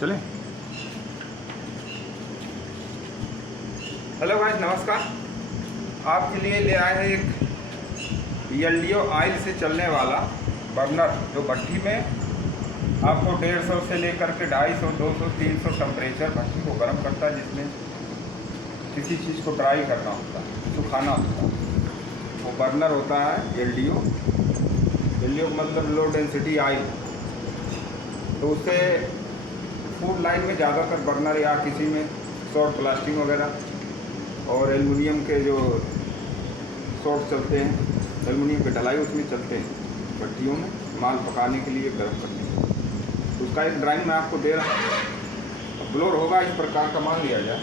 चले। Hello guys, नमस्कार। आपके लिए ले आए हैं एक एलडीओ ऑयल से चलने वाला बर्नर, जो भट्टी में आपको 150 से लेकर के 250, 200, 300 टेम्परेचर भट्टी को गर्म करता है, जिसमें किसी चीज़ को ड्राई करना होता है, सुखाना होता है। वो बर्नर होता है एलडीओ मतलब लो डेंसिटी ऑयल। तो उससे फूड लाइन में ज़्यादातर बर्नर या किसी में शॉर्ट प्लास्टिक वगैरह और एल्युमिनियम के जो शॉर्ट चलते हैं, एल्युमिनियम के ढलाई उसमें चलते हैं भट्टियों में माल पकाने के लिए, गर्म करने के लिए। तो उसका एक ड्राइंग मैं आपको दे रहा हूँ। ब्लोर होगा इस प्रकार का, मान लिया जाए।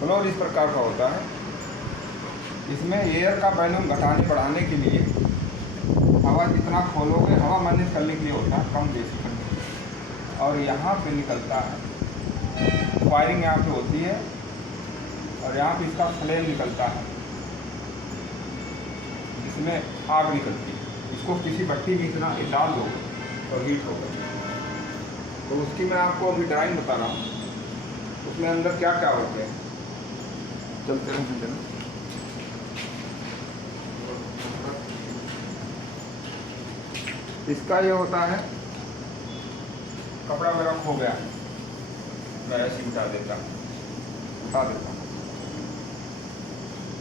ब्लोर इस प्रकार का होता है। इसमें एयर का वॉल्यूम घटाने बढ़ाने के लिए हवा जितना खोलोगे, हवा मैनेज करने के लिए होता है, कम बेसी करने के लिए। और यहाँ पे निकलता है, फायरिंग यहाँ पे होती है और यहाँ पे इसका फ्लेम निकलता है, जिसमें आग निकलती है। इसको किसी भट्टी में इतना डाल दो और हीट होगा। तो उसकी मैं आपको अभी ड्राइंग बता रहा हूँ, उसमें अंदर क्या क्या होते हैं। चलते हैं। इसका ये होता है, कपड़ा मेरा खो गया, मैं ऐसे उठा देता हूँ।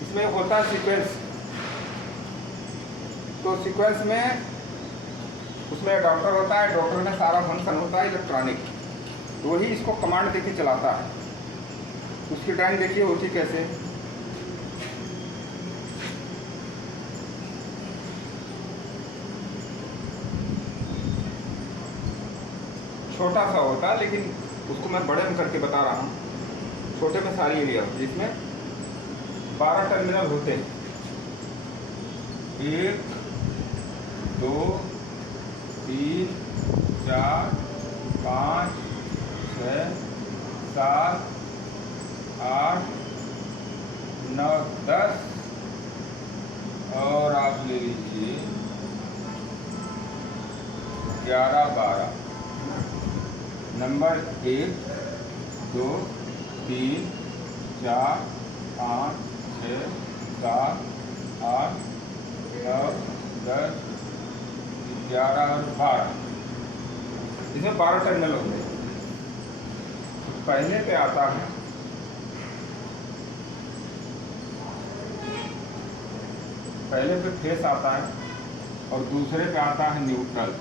इसमें होता है सीक्वेंस। तो सीक्वेंस में उसमें डॉक्टर होता है, डॉक्टर में सारा फंक्शन होता है इलेक्ट्रॉनिक। तो वही इसको कमांड देके चलाता है। उसकी ड्राइंग देखिए होती कैसे। छोटा सा होता है, लेकिन उसको मैं बड़े में करके बता रहा हूँ। छोटे में सारी एरिया होती है। इसमें 12 टर्मिनल होते हैं। 1 2 3 4 5 6 7 8 9 10 और आप ले लीजिए 11 12। नंबर 1 2 3 4 5 6 7 8 9 10 11 और 12। इसमें 12 टर्मिनल होते हैं। पहले पे आता है फेस आता है, और दूसरे पे आता है न्यूट्रल।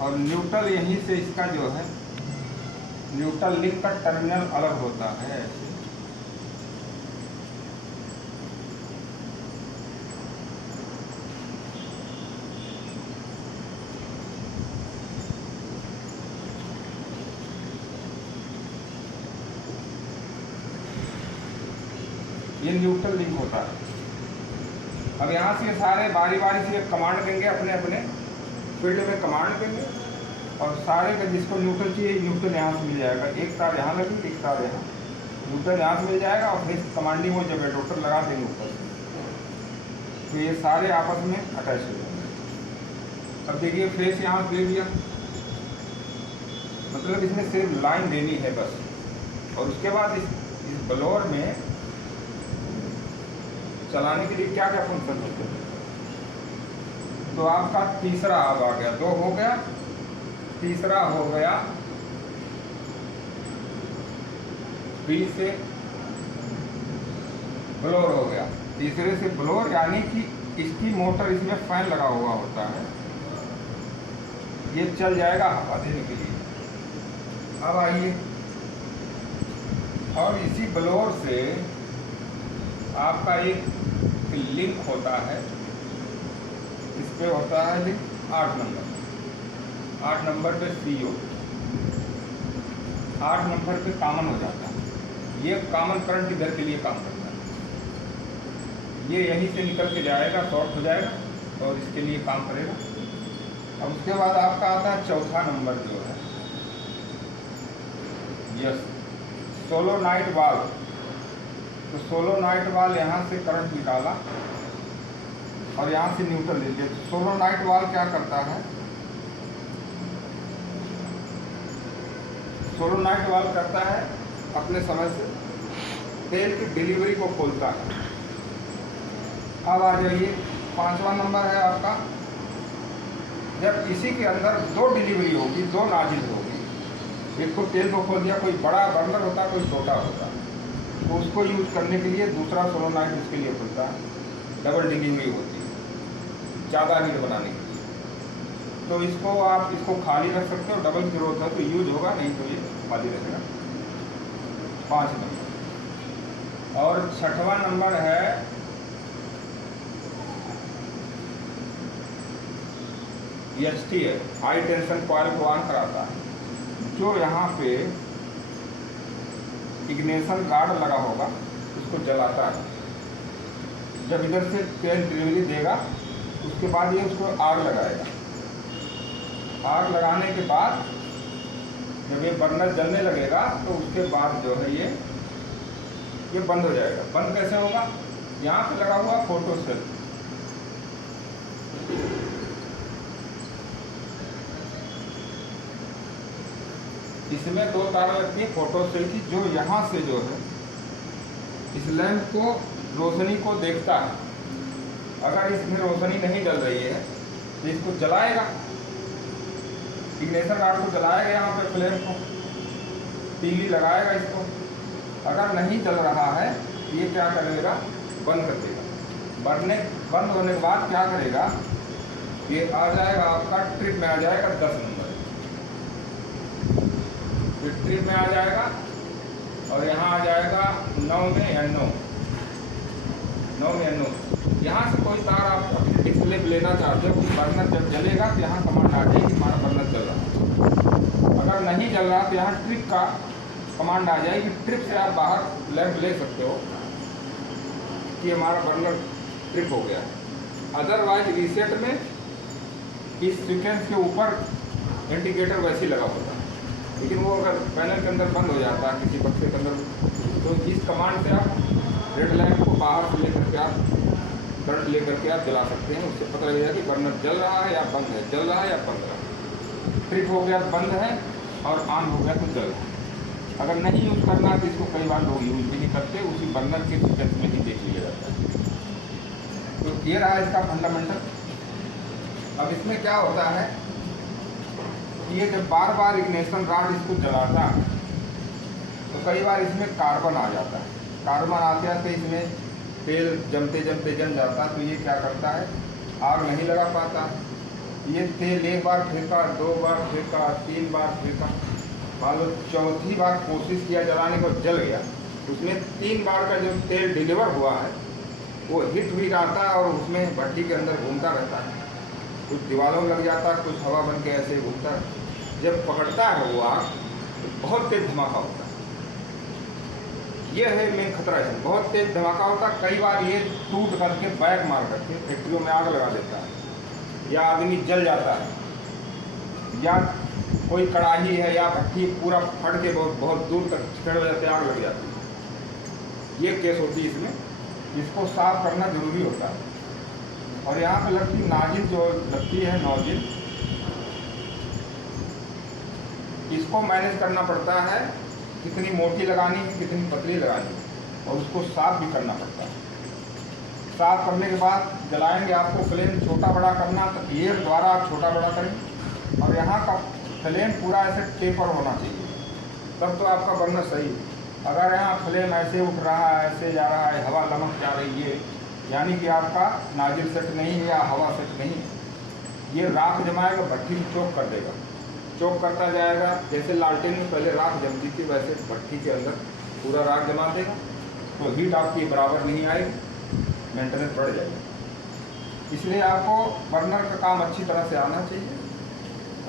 और न्यूट्रल यहीं से इसका जो है न्यूट्रल लिंक का टर्मिनल अलग होता है ऐसे। ये न्यूट्रल लिंक होता है। अब यहाँ से सारे बारी बारी से कमांड देंगे, अपने अपने फील्ड में कमांड देंगे, और सारे का जिसको न्यूट्रल चाहिए, न्यूट्रल यहाँ से मिल जाएगा। एक तार यहाँ लगी, एक तार यहाँ, न्यूट्रल यहाँ से मिल जाएगा। और फिर कमांडिंग वो जब डॉक्टर लगा देंगे ऊपर से, तो ये सारे आपस में अटैच हो जाएंगे। अब देखिए फेस यहाँ दे दिया, मतलब इसमें सिर्फ लाइन देनी है बस। और उसके बाद इस ब्लोअर में चलाने के लिए क्या क्या फंक्शन होते हैं। तो आपका तीसरा अब आ गया, 2 हो गया, तीसरा हो गया बी से ब्लोअर हो गया। तीसरे से ब्लोअर, यानी कि इसकी मोटर, इसमें फैन लगा हुआ होता है, ये चल जाएगा हवा देने के लिए। अब आइए, और इसी ब्लोअर से आपका एक लिंक होता है। इस पे होता है लिंक 8 नंबर। 8 नंबर पे CO, 8 नंबर पे कॉमन हो जाता है। ये कॉमन करंट इधर के लिए काम करता है। ये यहीं से निकल के जाएगा, शॉर्ट हो जाएगा और इसके लिए काम करेगा। अब उसके बाद आपका आता है चौथा नंबर जो है, यस, सोलोनाइट वाल्व। तो सोलोनाइट वाल्व यहाँ से करंट निकाला और यहाँ से न्यूट्रल ले लिया। तो सोलोनाइट वाल्व क्या करता है, सोलोनाइट वाल्व करता है अपने समय से तेल की डिलीवरी को खोलता है। अब आ जाइए, 5वां नंबर है आपका, जब इसी के अंदर 2 डिलीवरी होगी, 2 नाजिल होगी, एक तो तेल को खोल दिया, कोई बड़ा बर्नर होता है, कोई छोटा होता है, तो उसको यूज करने के लिए दूसरा सोलोनाइट इसके लिए खुलता है, डबल डिलीवरी होती है ज़्यादा हीट बनाने के लिए। तो इसको आप इसको खाली रख सकते हो, डबल की जरूरत है तो यूज होगा, नहीं तो ये खाली रहेगा। 5 नंबर। और 6वां नंबर है EHT है, हाई टेंशन कॉइल को ऑन कराता है। जो यहाँ पे इग्निशन गार्ड लगा होगा उसको जलाता है। जब इधर से तेल डिलीवरी देगा उसके बाद ये उसको आग लगाएगा। आग लगाने के बाद जब ये बर्नर जलने लगेगा तो उसके बाद जो है ये बंद हो जाएगा। बंद कैसे होगा, यहाँ पे लगा हुआ फोटो सेल, इसमें 2 तार लगती है फोटो सेल की, जो यहाँ से जो है इस लैंप को रोशनी को देखता है। अगर इसमें रोशनी नहीं जल रही है तो इसको जलाएगा, इग्निशन गार्ड को जलाएगा, यहाँ पे फ्लेम को तीली लगाएगा इसको। अगर नहीं जल रहा है तो ये क्या करेगा, बंद कर देगा। बंद होने के बाद क्या करेगा, ये आ जाएगा आपका ट्रिप में आ जाएगा 10 नंबर, फिर ट्रिप में आ जाएगा और यहाँ आ जाएगा 9 में या 9 में या 9। यहाँ से कोई तार आप अपने डिस्प्ले पे लेना चाहते हो, बर्नर जब जलेगा तो यहाँ कमांड आ जाएगी हमारा बर्नर जल रहा है। अगर नहीं जल रहा तो यहाँ ट्रिप का कमांड आ जाएगी, ट्रिप से आप बाहर लैंप ले सकते हो कि हमारा बर्नर ट्रिप हो गया है। अदरवाइज रीसेट में इस सीक्वेंस के ऊपर इंडिकेटर वैसे ही लगा होता है, लेकिन वो अगर पैनल के अंदर बंद हो जाता है किसी बक्से के अंदर, तो इस कमांड से आप रेड लैंप को बाहर से लेकर के आप करंट लेकर के आप जला सकते हैं। उससे पता लगेगा कि बर्नर जल रहा है या बंद है, जल रहा है या बंद है। ट्रिप हो गया बंद है और ऑन हो गया तो जल रहा है। अगर नहीं यूज़ करना तो इसको कई बार लोग यूज भी नहीं करते, उसी बर्नर के सीक्वेंस में ही देख लिया जाता है। तो ये रहा इसका फंडामेंटल। अब इसमें क्या होता है, ये जब बार बार इग्निशन रॉड इसको जलाता है तो कई बार इसमें कार्बन आ जाता है। कार्बन आते आते इसमें तेल जमते जमते जम जाता है, तो ये क्या करता है, आग नहीं लगा पाता। ये तेल एक बार फेंका, 2 बार फेंका, 3 बार फेंका, मान लो 4थी बार कोशिश किया जलाने को, जल गया। उसमें 3 बार का जो तेल डिलीवर हुआ है वो हिट भी आता है और उसमें भट्टी के अंदर घूमता रहता है, कुछ दीवारों में लग जाता है, कुछ हवा बन के ऐसे घूमता है। जब पकड़ता है वो आग तो बहुत तेज धमाका होता है। ये है मेन खतरा है, बहुत तेज धमाका होता है। कई बार ये टूट करके बैक मार करके फैक्ट्रियों में आग लगा देता है, या आदमी जल जाता है, या कोई कढ़ाई है या भट्टी पूरा फट के बहुत दूर तक छिड़ हो जाते, आग लग जाती है। ये केस होती है इसमें, इसको साफ करना जरूरी होता है। और यहाँ पे लगती नाजिल जो लगती है नोजिल, इसको मैनेज करना पड़ता है, कितनी मोटी लगानी है, कितनी पतली लगानी है, और उसको साफ भी करना पड़ता है। साफ करने के बाद जलाएंगे, आपको फ्लेम छोटा बड़ा करना तो एयर द्वारा आप छोटा बड़ा करें, और यहाँ का फ्लेम पूरा ऐसे टेपर होना चाहिए, तब तो आपका बर्नर सही है। अगर यहाँ फ्लेम ऐसे उठ रहा है, ऐसे जा रहा है, हवा लमक जा रही है, यानी कि आपका नाजिल सेट नहीं है या हवा सेट नहीं है। ये राख जमाएगा, भट्टी में चोक कर देगा, चोक करता जाएगा। जैसे लालटेन में पहले राख जमती थी वैसे भट्टी के अंदर पूरा राख जमा देगा, तो हीट आपकी बराबर नहीं आएगी, मेंटेनेंस बढ़ जाएगी। इसलिए आपको बर्नर का काम अच्छी तरह से आना चाहिए।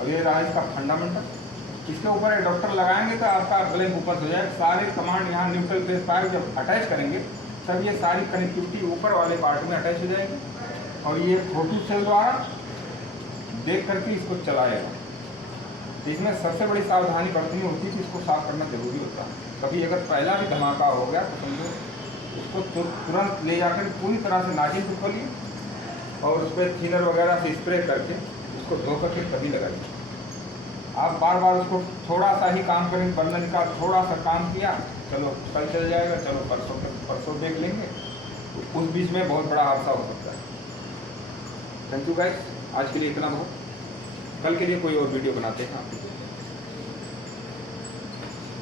अब ये रहा इसका फंडामेंटल। इसके ऊपर एडॉप्टर लगाएंगे तो आपका फ्लेम ऊपर हो जाएगा। सारे कमांड यहाँ न्यूट्रल बेस पाइप जब अटैच करेंगे तब ये सारी कनेक्टिविटी ऊपर वाले पार्ट में अटैच हो जाएगी, और ये फोटो सेल द्वारा देख करके इसको चलाएगा। तो इसमें सबसे बड़ी सावधानी बरतनी होती है कि इसको साफ़ करना जरूरी होता है। कभी अगर पहला भी धमाका हो गया तो समझो उसको तुरंत ले जाकर पूरी तरह से नाजिल को खोलिए और उस पर थिनर वगैरह से स्प्रे करके उसको धो करके तभी लगाइए। आप बार बार उसको थोड़ा सा ही काम करें, बर्नर का थोड़ा सा काम किया, चलो कल चल जाएगा, चलो परसों देख लेंगे, उस बीच में बहुत बड़ा हादसा हो सकता है। थैंक यू गाइस, आज के लिए इतना बहुत। कल के लिए कोई और वीडियो बनाते हैं आपको।